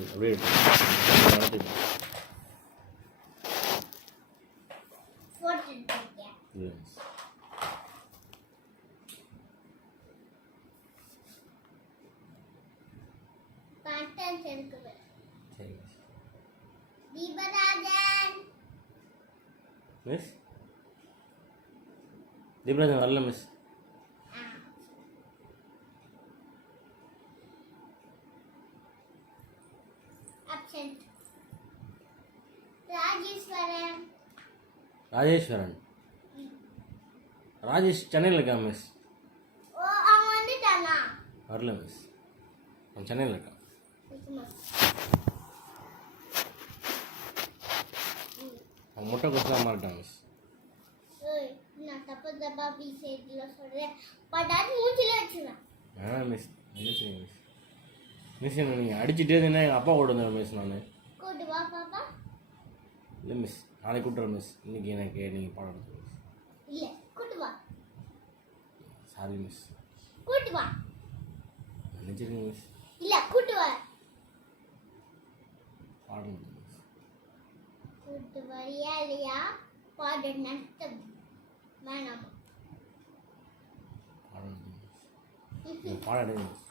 எடுத்து அப்படியே எடுத்து நடத்துக்கு மிஸ் தீபராஜன் வரல மிஸ். ராஜேஸ்வரன் ராஜேஷ் சென்னையில் இருக்கான் மிஸ். வரல மிஸ், அவன் சென்னையில் இருக்கான். அவன் முட்டை கொடுத்து தான் மாட்டான் மிஸ். வேணாம் மிஸ், மிஸ் மிஸ் நீங்கள் அடிச்சுட்டே இருந்தீங்கன்னா எங்கள் அப்பா கூட வந்தேன் மிஸ். நான் இல்லை மிஸ், நாளைக்கு கூட்டுறேன் மிஸ். இன்னைக்கு எனக்கு நீங்கள் பாடம் எடுத்து மிஸ். Sorry miss. நினைச்சிருங்க மிஸ். பாடம் எடுத்து மிஸ். பாடம் எடுத்து மிஸ்.